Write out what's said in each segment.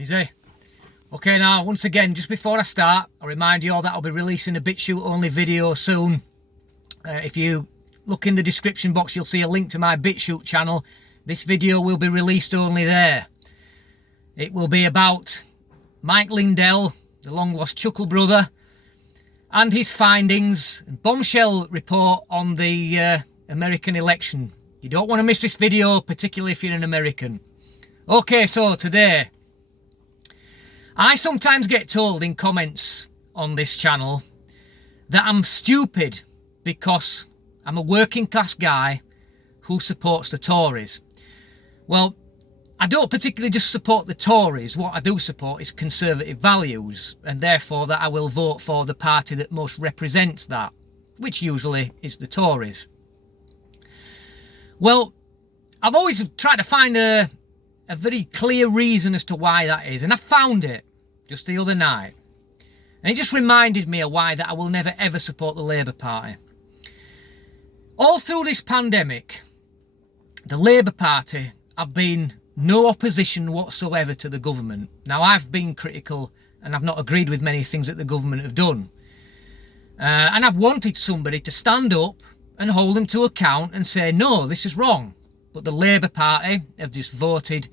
Easy. Okay, now, once again, just before I start, I'll remind you all that I'll be releasing a BitChute only video soon. If you look in the description box, you'll see a link to my BitChute channel. This video will be released only there. It will be about Mike Lindell, the long-lost Chuckle brother, and his findings and bombshell report on the American election. You don't want to miss this video, particularly if you're an American. Okay, so today, I sometimes get told in comments on this channel that I'm stupid because I'm a working class guy who supports the Tories. Well, I don't particularly just support the Tories. What I do support is conservative values, and therefore that I will vote for the party that most represents that, which usually is the Tories. Well, I've always tried to find a very clear reason as to why that is, and I found it just the other night. And it just reminded me of why that I will never ever support the Labour Party. All through this pandemic, the Labour Party have been no opposition whatsoever to the government. Now, I've been critical and I've not agreed with many things that the government have done. And I've wanted somebody to stand up and hold them to account and say, no, this is wrong. But the Labour Party have just voted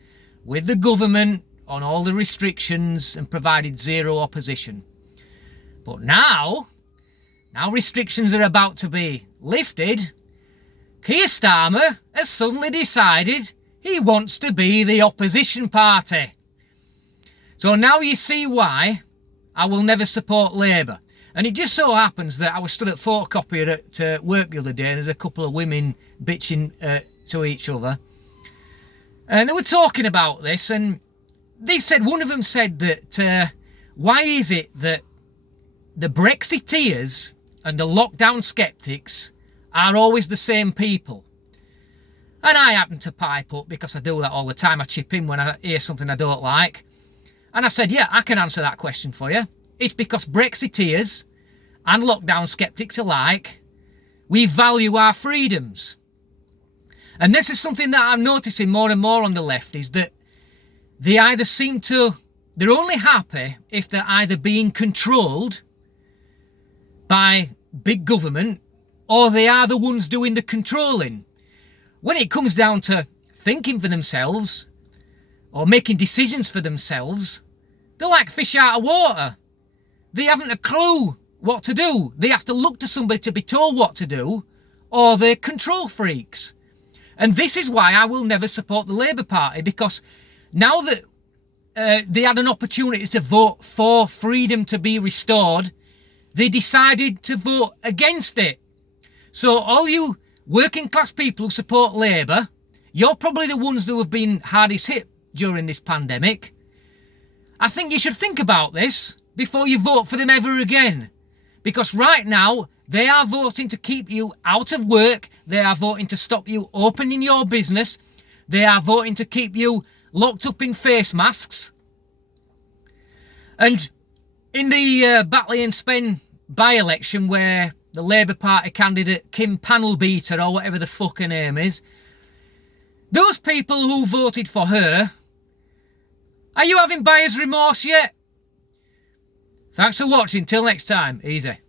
with the government on all the restrictions and provided zero opposition. But now restrictions are about to be lifted, Keir Starmer has suddenly decided he wants to be the opposition party. So now you see why I will never support Labour. And it just so happens that I was stood at photocopier at work the other day, and there's a couple of women bitching to each other. And they were talking about this, and they said, one of them said that, why is it that the Brexiteers and the lockdown skeptics are always the same people? And I happen to pipe up because I do that all the time. I chip in when I hear something I don't like. And I said, yeah, I can answer that question for you. It's because Brexiteers and lockdown skeptics alike, we value our freedoms. And this is something that I'm noticing more and more on the left, is that they either they're only happy if they're either being controlled by big government or they are the ones doing the controlling. When it comes down to thinking for themselves or making decisions for themselves, they're like fish out of water. They haven't a clue what to do. They have to look to somebody to be told what to do, or they're control freaks. And this is why I will never support the Labour Party, because now that they had an opportunity to vote for freedom to be restored, they decided to vote against it. So all you working class people who support Labour, you're probably the ones who have been hardest hit during this pandemic. I think you should think about this before you vote for them ever again. Because right now, they are voting to keep you out of work. They are voting to stop you opening your business. They are voting to keep you locked up in face masks. And in the Batley and Spen by-election, where the Labour Party candidate Kim Panelbeater, or whatever the fuck her name is, those people who voted for her, are you having buyer's remorse yet? Thanks for watching. Till next time. Easy.